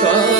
come.